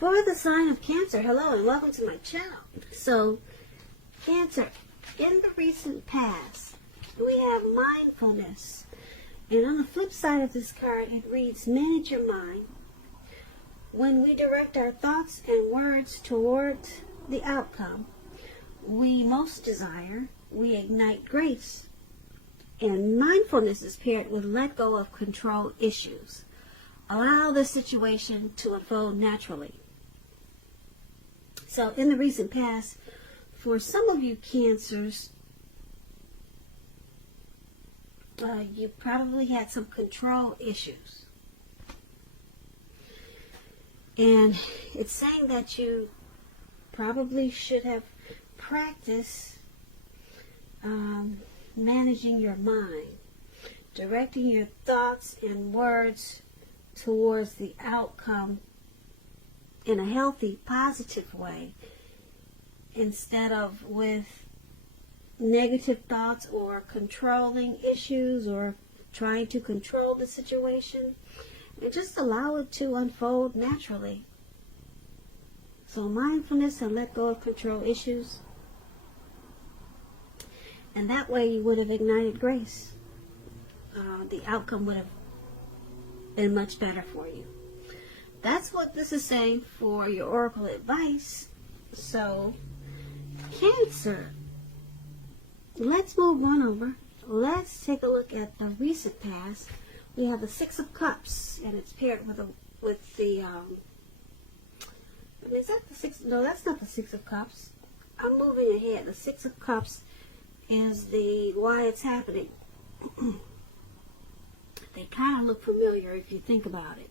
For the sign of Cancer, hello and welcome to my channel. So, Cancer, in the recent past, we have mindfulness. And on the flip side of this card, it reads, manage your mind. When we direct our thoughts and words towards the outcome we most desire, we ignite grace. And mindfulness is paired with let go of control issues. Allow the situation to unfold naturally. So in the recent past, for some of you Cancers, you probably had some control issues. And it's saying that you probably should have practiced managing your mind, directing your thoughts and words towards the outcome in a healthy, positive way, instead of with negative thoughts or controlling issues or trying to control the situation, and just allow it to unfold naturally. So mindfulness and let go of control issues, and that way you would have ignited grace. The outcome would have been much better for you. That's what this is saying for your oracle advice. So, Cancer, let's move on over. Let's take a look at the recent past. We have the Six of Cups, and it's paired with the is that the Six? No, that's not the Six of Cups. I'm moving ahead. The Six of Cups is the why it's happening. They kind of look familiar if you think about it.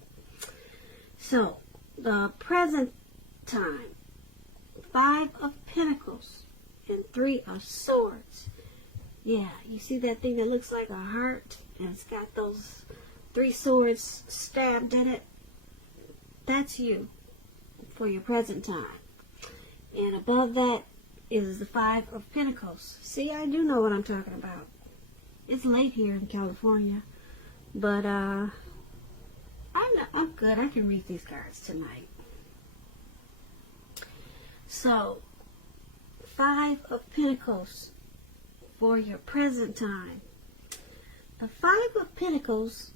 So, the present time, Five of Pentacles and Three of Swords. Yeah, you see that thing that looks like a heart and it's got those three swords stabbed in it? That's you for your present time. And above that is the Five of Pentacles. See, I do know what I'm talking about. It's late here in California, but I'm good. I can read these cards tonight. So, Five of Pentacles for your present time. The Five of Pentacles,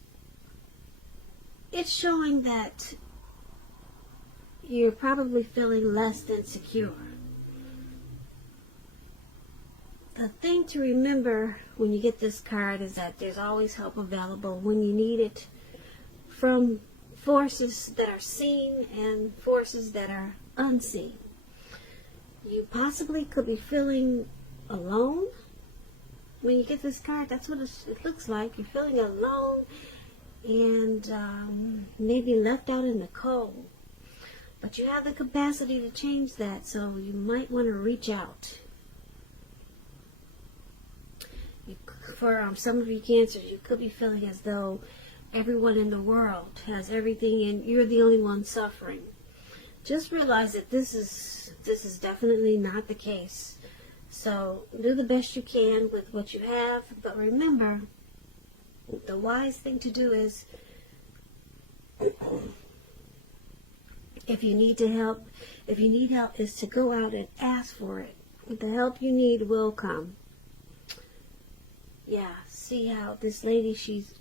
it's showing that you're probably feeling less than secure. The thing to remember when you get this card is that there's always help available when you need it, from forces that are seen and forces that are unseen. You possibly could be feeling alone. When you get this card, that's what it looks like. You're feeling alone and maybe left out in the cold. But you have the capacity to change that, so you might want to reach out. For some of you Cancers, you could be feeling as though everyone in the world has everything and you're the only one suffering. Just realize that this is definitely not the case. So do the best you can with what you have, but remember, the wise thing to do is, if you need help, is to go out and ask for it. The help you need will come. Yeah, see how this lady, she's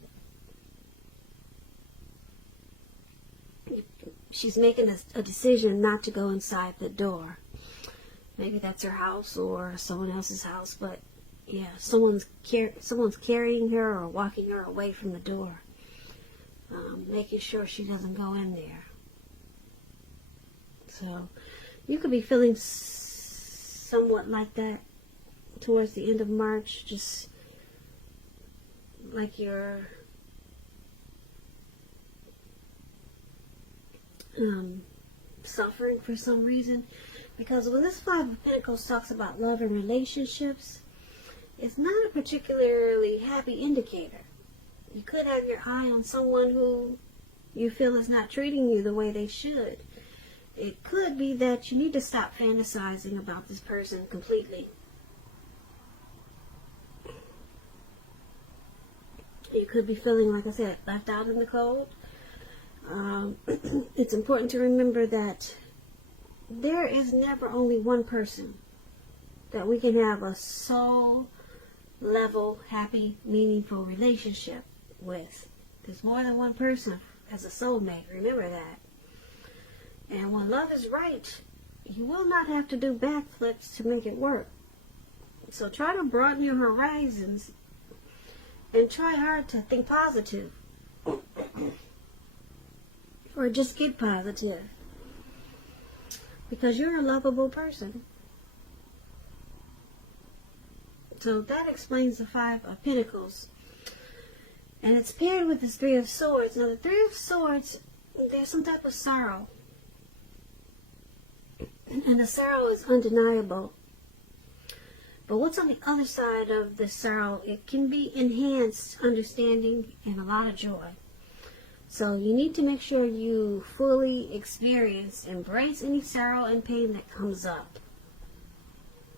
making a decision not to go inside the door. Maybe that's her house or someone else's house, but yeah, someone's carrying her or walking her away from the door, making sure she doesn't go in there. So you could be feeling somewhat like that towards the end of March, just like you're suffering for some reason. Because when this Five of Pentacles talks about love and relationships, it's not a particularly happy indicator. You could have your eye on someone who you feel is not treating you the way they should. It could be that you need to stop fantasizing about this person completely. You could be feeling, like I said, left out in the cold. It's important to remember that there is never only one person that we can have a soul level, happy, meaningful relationship with. There's more than one person as a soulmate. Remember that. And when love is right, you will not have to do backflips to make it work. So try to broaden your horizons and try hard to think positive. Or just get positive. Because you're a lovable person. So that explains the Five of Pentacles. And it's paired with this Three of Swords. Now the Three of Swords, there's some type of sorrow. And the sorrow is undeniable. But what's on the other side of the sorrow? It can be enhanced understanding and a lot of joy. So you need to make sure you fully experience, embrace any sorrow and pain that comes up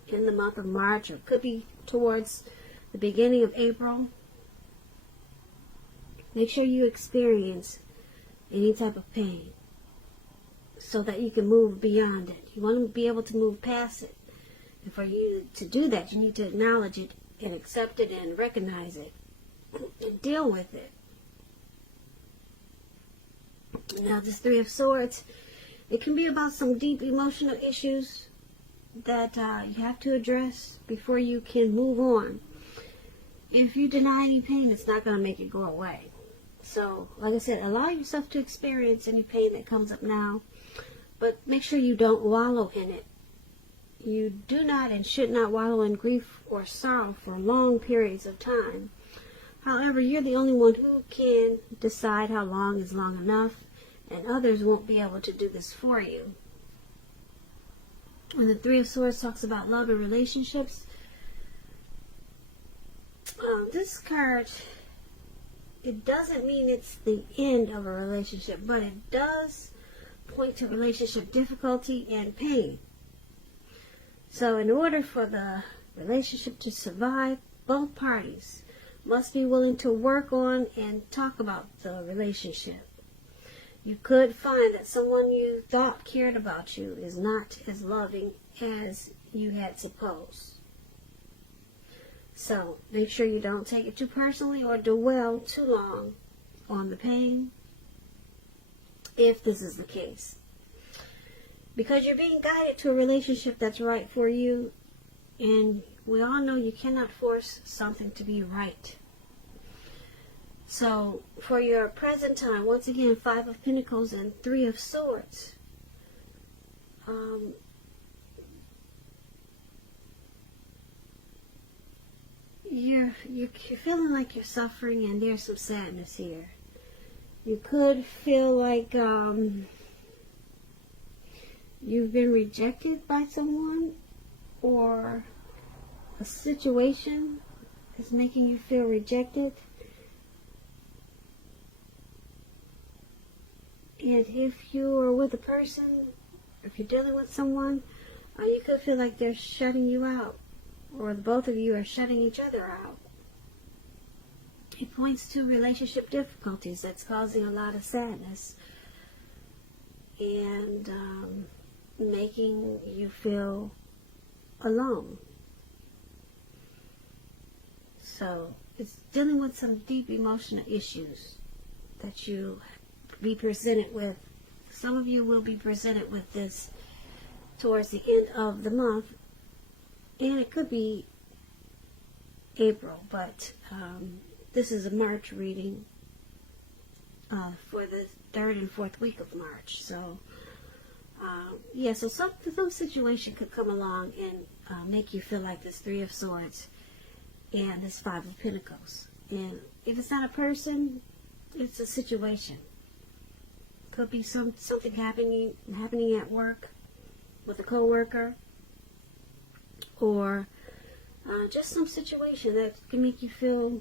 in the month of March, or it could be towards the beginning of April. Make sure you experience any type of pain so that you can move beyond it. You want to be able to move past it. And for you to do that, you need to acknowledge it and accept it and recognize it and deal with it. Now this Three of Swords, it can be about some deep emotional issues that you have to address before you can move on. If you deny any pain, it's not going to make it go away. So, like I said, allow yourself to experience any pain that comes up now, but make sure you don't wallow in it. You do not and should not wallow in grief or sorrow for long periods of time. However, you're the only one who can decide how long is long enough, and others won't be able to do this for you. When the Three of Swords talks about love and relationships, this card, it doesn't mean it's the end of a relationship, but it does point to relationship difficulty and pain. So in order for the relationship to survive, both parties must be willing to work on and talk about the relationship. You could find that someone you thought cared about you is not as loving as you had supposed. So make sure you don't take it too personally or dwell too long on the pain, if this is the case. Because you're being guided to a relationship that's right for you, and we all know you cannot force something to be right. So for your present time, once again, Five of Pentacles and Three of Swords. You're feeling like you're suffering, and there's some sadness here. You could feel like you've been rejected by someone, or a situation is making you feel rejected. And if you are with a person, if you're dealing with someone, you could feel like they're shutting you out, or the both of you are shutting each other out. It points to relationship difficulties that's causing a lot of sadness and making you feel alone. So it's dealing with some deep emotional issues that you be presented with. Some of you will be presented with this towards the end of the month, and it could be April, but this is a March reading for the 3rd and 4th week of March. So so some situation could come along and make you feel like this Three of Swords and this Five of Pentacles. And if it's not a person, it's a situation. Could be something happening at work with a coworker, or just some situation that can make you feel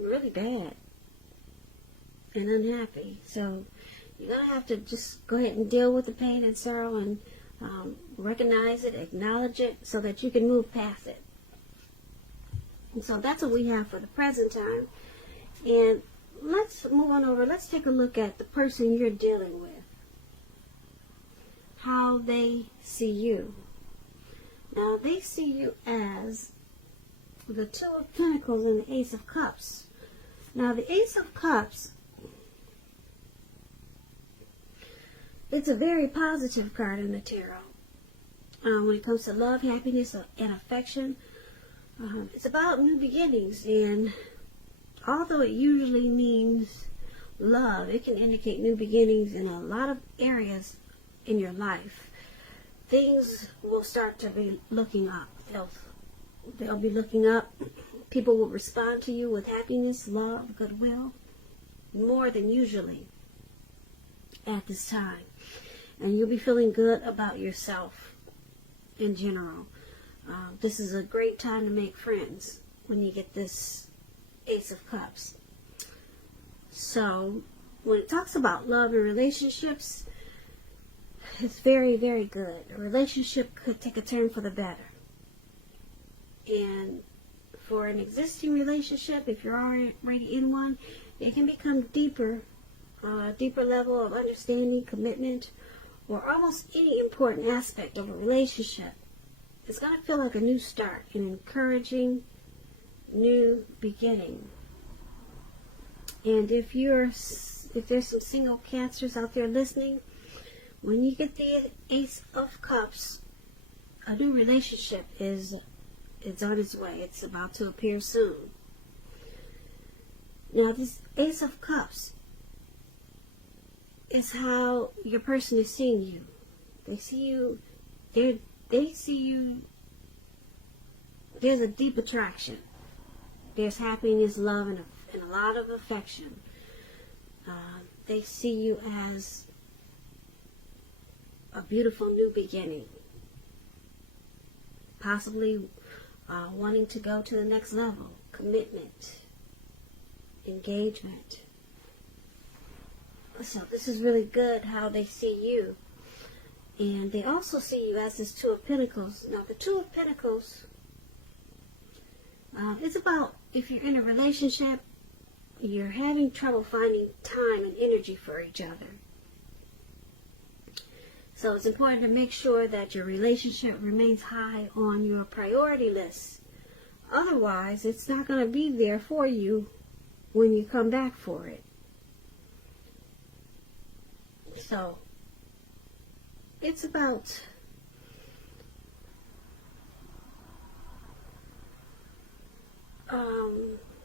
really bad and unhappy. So you're going to have to just go ahead and deal with the pain and sorrow and recognize it, acknowledge it, so that you can move past it. And so that's what we have for the present time. And let's move on over. Let's take a look at the person you're dealing with. How they see you. Now, they see you as the Two of Pentacles and the Ace of Cups. Now, the Ace of Cups, it's a very positive card in the tarot. When it comes to love, happiness, and affection, it's about new beginnings. And although it usually means love, it can indicate new beginnings in a lot of areas in your life. Things will start to be looking up. They'll be looking up. People will respond to you with happiness, love, goodwill, more than usually at this time. And you'll be feeling good about yourself in general. This is a great time to make friends when you get this Ace of Cups. So, when it talks about love and relationships, it's very, very good. A relationship could take a turn for the better. And for an existing relationship, if you're already in one, it can become deeper, a deeper level of understanding, commitment, or almost any important aspect of a relationship. It's going to feel like a new start, an encouraging new beginning. And if there's some single Cancers out there listening, when you get the Ace of Cups, a new relationship is on its way. It's about to appear soon. Now, this Ace of Cups is how your person is seeing you. They see you. They see you. There's a deep attraction. There's happiness, love, and a lot of affection. They see you as a beautiful new beginning. Possibly wanting to go to the next level. Commitment. Engagement. So this is really good how they see you. And they also see you as this Two of Pentacles. Now, the Two of Pentacles, it's about if you're in a relationship, you're having trouble finding time and energy for each other. So it's important to make sure that your relationship remains high on your priority list. Otherwise, it's not going to be there for you when you come back for it. So, it's about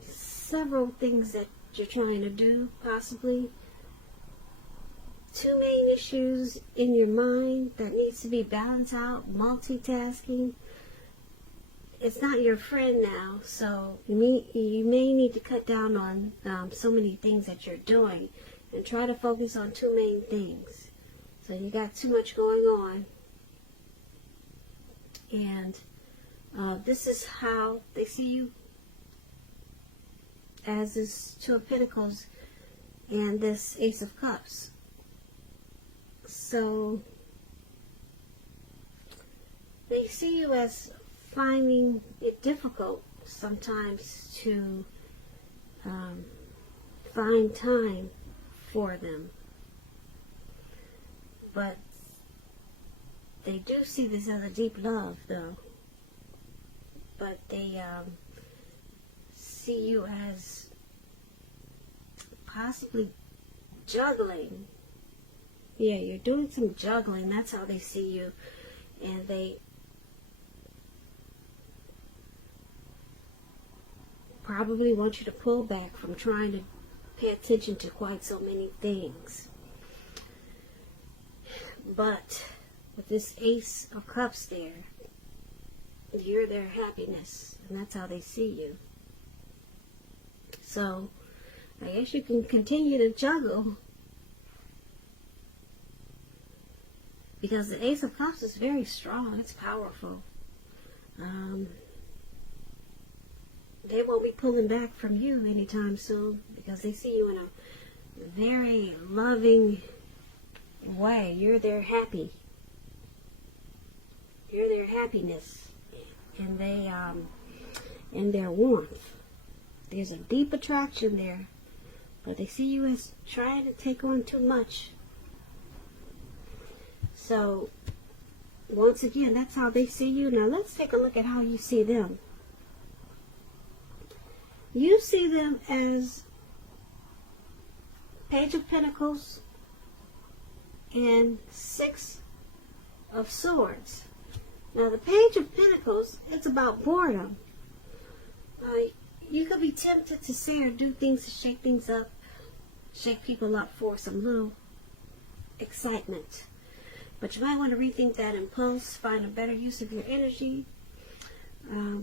several things that you're trying to do, possibly. Two main issues in your mind that needs to be balanced out, multitasking. It's not your friend now, so you may need to cut down on so many things that you're doing and try to focus on two main things. So you got too much going on. And this is how they see you, as this Two of Pentacles and this Ace of Cups. So they see you as finding it difficult sometimes to find time for them. But they do see this as a deep love, though. But they see you as possibly juggling. Yeah, you're doing some juggling. That's how they see you. And they probably want you to pull back from trying to pay attention to quite so many things. But with this Ace of Cups there, you're their happiness. And that's how they see you. So, I guess you can continue to juggle. Because the Ace of Cups is very strong. It's powerful. They won't be pulling back from you anytime soon. Because they see you in a very loving way. You're their happy. You're their happiness. And they, and their warmth. There's a deep attraction there. But they see you as trying to take on too much. So, once again, that's how they see you. Now let's take a look at how you see them. You see them as Page of Pentacles and Six of Swords. Now the Page of Pentacles, it's about boredom. You could be tempted to say or do things to shake things up, shake people up for some little excitement. But you might want to rethink that impulse, find a better use of your energy.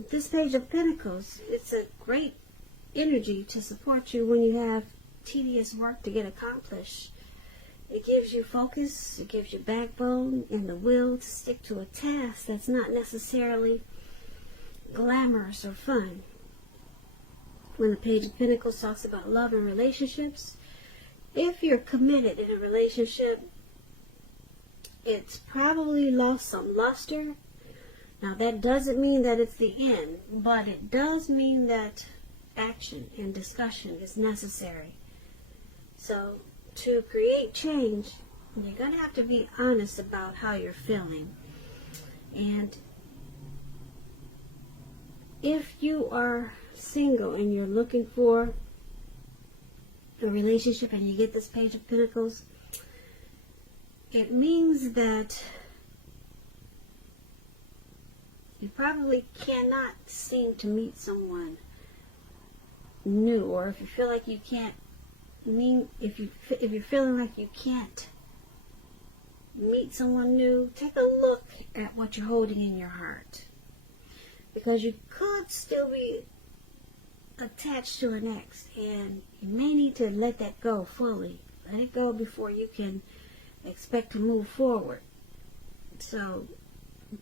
This Page of Pentacles, it's a great energy to support you when you have tedious work to get accomplished. It gives you focus, it gives you backbone and the will to stick to a task that's not necessarily glamorous or fun. When the Page of Pentacles talks about love and relationships, if you're committed in a relationship, it's probably lost some luster. Now that doesn't mean that it's the end, but it does mean that action and discussion is necessary. So to create change, you're going to have to be honest about how you're feeling. And if you are single and you're looking for a relationship and you get this Page of Pentacles, it means that you probably cannot seem to meet someone new, or if you feel like you can't if you're feeling like you can't meet someone new, take a look at what you're holding in your heart, because you could still be attached to an ex, and you may need to let that go fully. Let it go before you can expect to move forward. So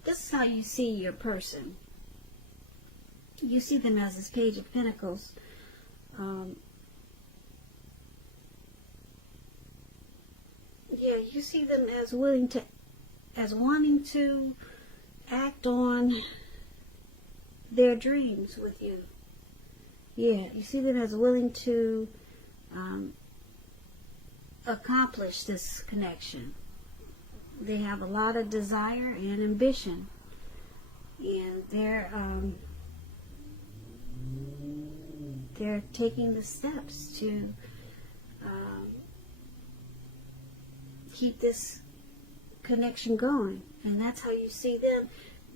this is how you see your person. You see them as this Page of Pentacles. Yeah, you see them as wanting to act on their dreams with you. Yeah, you see them as willing to accomplish this connection. They have a lot of desire and ambition, and they're taking the steps to keep this connection going. And that's how you see them.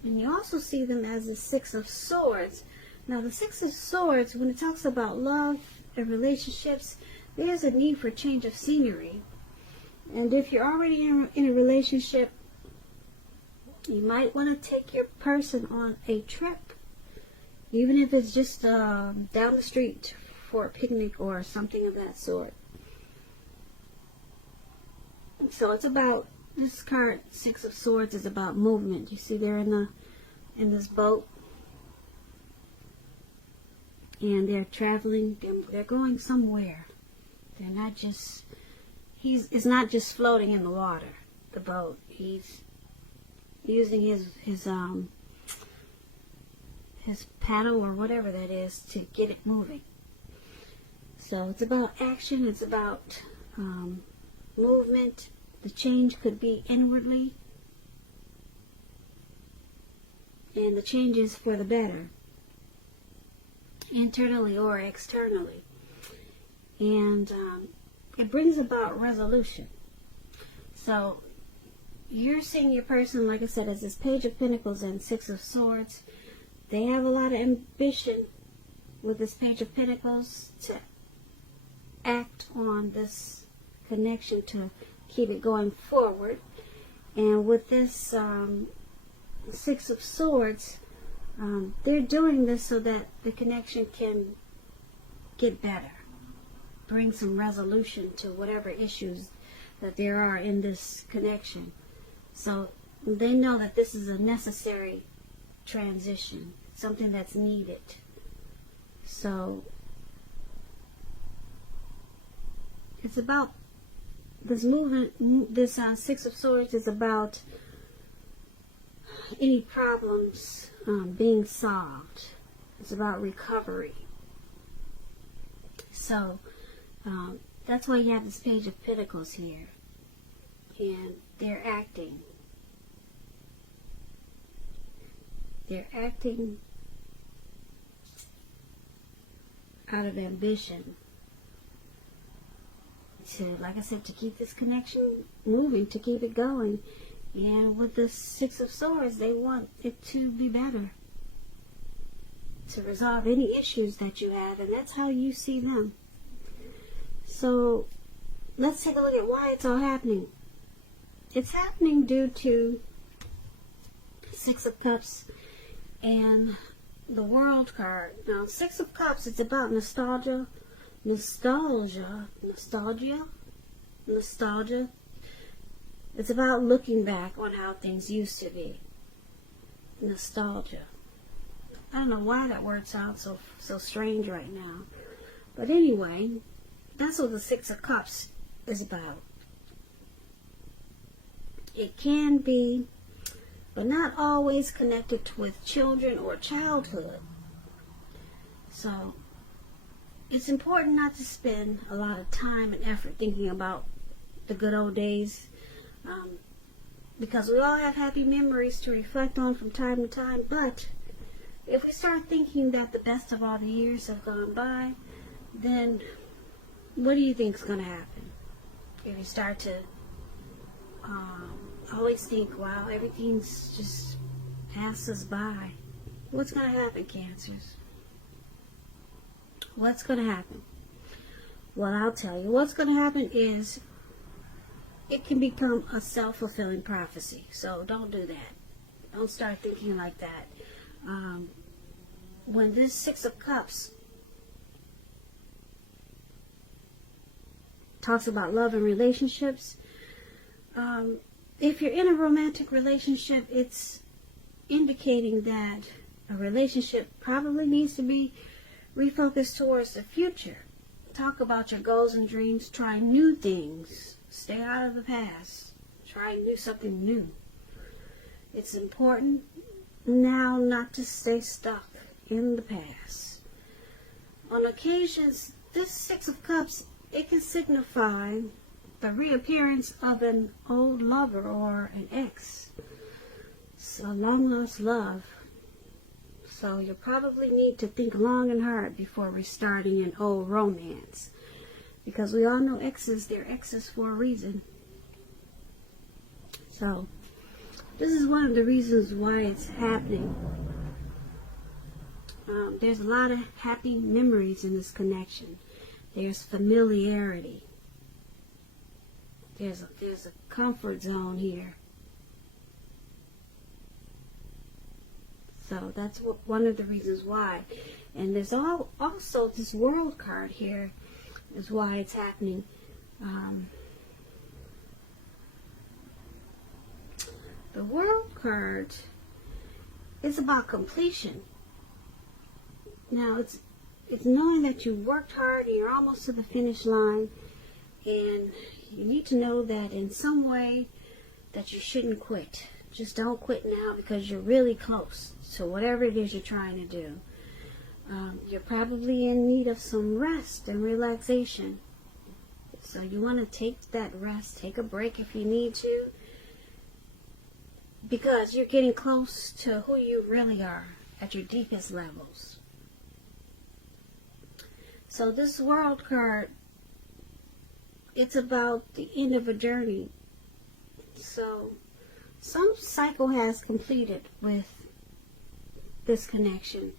And you also see them as the Six of Swords. Now the Six of Swords, when it talks about love and relationships, there's a need for change of scenery. And if you're already in a relationship, you might want to take your person on a trip, even if it's just down the street for a picnic or something of that sort. So it's about, this card, Six of Swords, is about movement. You see they're in this boat, and they're traveling. They're going somewhere. They're not just, it's not just floating in the water, the boat. He's using his paddle or whatever that is to get it moving. So it's about action. It's about movement. The change could be inwardly, and the change is for the better, internally or externally. And it brings about resolution. So you're seeing your person, like I said, as this Page of Pentacles and Six of Swords. They have a lot of ambition with this Page of Pentacles to act on this connection, to keep it going forward. And with this Six of Swords, they're doing this so that the connection can get better, bring some resolution to whatever issues that there are in this connection. So they know that this is a necessary transition, something that's needed. So it's about this movement. This Six of Swords is about any problems being solved. It's about recovery. So that's why you have this Page of Pentacles here, and they're acting. They're acting out of ambition to, like I said, to keep this connection moving, to keep it going. And with the Six of Swords, they want it to be better, to resolve any issues that you have, and that's how you see them. So let's take a look at why it's all happening. It's happening due to Six of Cups and the World card. Now, Six of Cups, it's about nostalgia. It's about looking back on how things used to be. Nostalgia. I don't know why that word sounds so strange right now. But anyway, that's what the Six of Cups is about. It can be, but not always, connected with children or childhood. So it's important not to spend a lot of time and effort thinking about the good old days, because we all have happy memories to reflect on from time to time. But if we start thinking that the best of all the years have gone by, then what do you think is going to happen? If you start to always think, wow, everything's just passed us by, what's going to happen, Cancers? What's going to happen? Well, I'll tell you. What's going to happen is it can become a self-fulfilling prophecy. So don't do that. Don't start thinking like that. When this Six of Cups talks about love and relationships, if you're in a romantic relationship, it's indicating that a relationship probably needs to be refocused towards the future. Talk about your goals and dreams. Try new things. Stay out of the past. Try something new. It's important now not to stay stuck in the past. On occasions, this Six of Cups, it can signify the reappearance of an old lover or an ex. It's a long-lost love. So you'll probably need to think long and hard before restarting an old romance. Because we all know exes, they're exes for a reason. So this is one of the reasons why it's happening. There's a lot of happy memories in this connection. There's familiarity. There's a comfort zone here. So that's one of the reasons why. And there's also this World card here is why it's happening. The World card is about completion. Now, it's knowing that you worked hard and you're almost to the finish line, and you need to know that in some way that you shouldn't quit. Just don't quit now, because you're really close to whatever it is you're trying to do. You're probably in need of some rest and relaxation. So you want to take that rest, take a break if you need to, because you're getting close to who you really are at your deepest levels. So this World card, it's about the end of a journey. So some cycle has completed with this connection,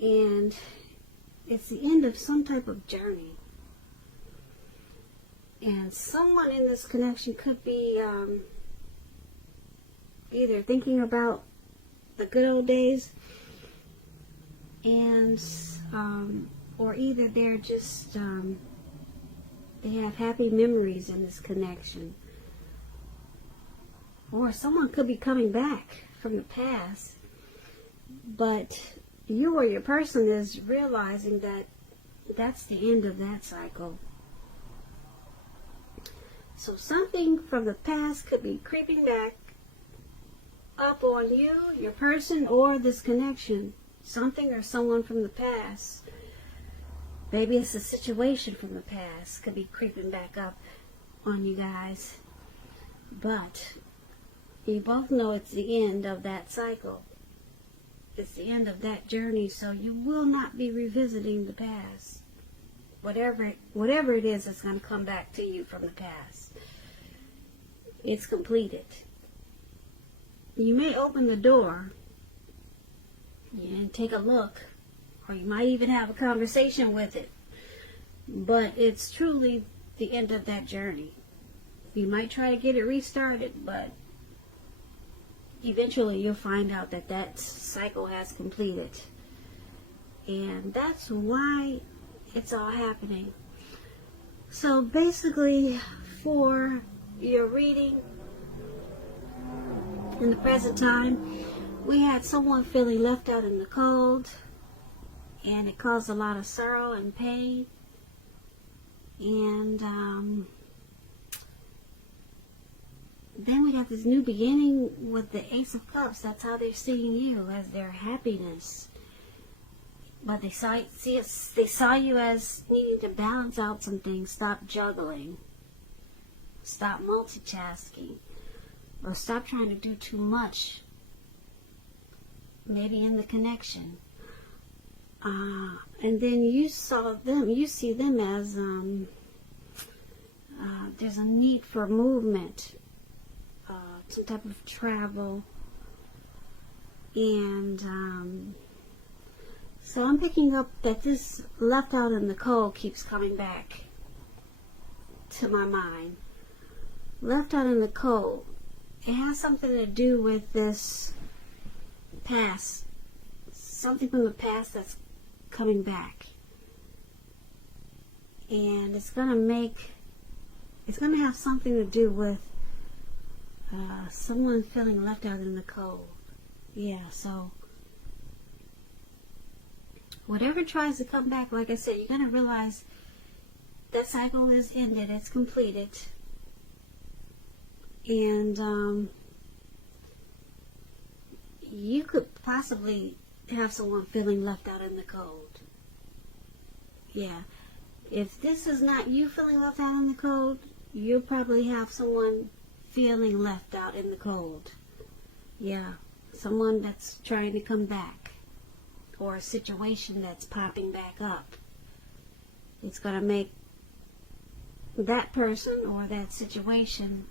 and it's the end of some type of journey. And someone in this connection could be either thinking about the good old days, and or either they're just they have happy memories in this connection. Or someone could be coming back from the past, but you or your person is realizing that that's the end of that cycle. So something from the past could be creeping back up on you, your person, or this connection. Something or someone from the past. Maybe it's a situation from the past could be creeping back up on you guys. But you both know it's the end of that cycle. It's the end of that journey, so you will not be revisiting the past. Whatever it is that's going to come back to you from the past. It's completed. You may open the door and take a look, or you might even have a conversation with it, but it's truly the end of that journey. You might try to get it restarted, but eventually you'll find out that that cycle has completed. And that's why it's all happening. So basically, for your reading in the present time, we had someone feeling left out in the cold, and it caused a lot of sorrow and pain. And then we have this new beginning with the Ace of Cups. That's how they're seeing you, as their happiness. But they saw you as needing to balance out some things. Stop juggling. Stop multitasking. Or stop trying to do too much. Maybe in the connection. And then you see them as there's a need for movement. Some type of travel. And so I'm picking up that this left out in the cold keeps coming back to my mind. Left out in the cold. It has something to do with this past. Something from the past that's coming back. And it's going to have something to do with someone feeling left out in the cold. Yeah, so whatever tries to come back, like I said, you're going to realize that cycle is ended. It's completed. And you could possibly have someone feeling left out in the cold. Yeah. If this is not you feeling left out in the cold, you'll probably have someone feeling left out in the cold. Yeah. Someone that's trying to come back. Or a situation that's popping back up. It's going to make that person or that situation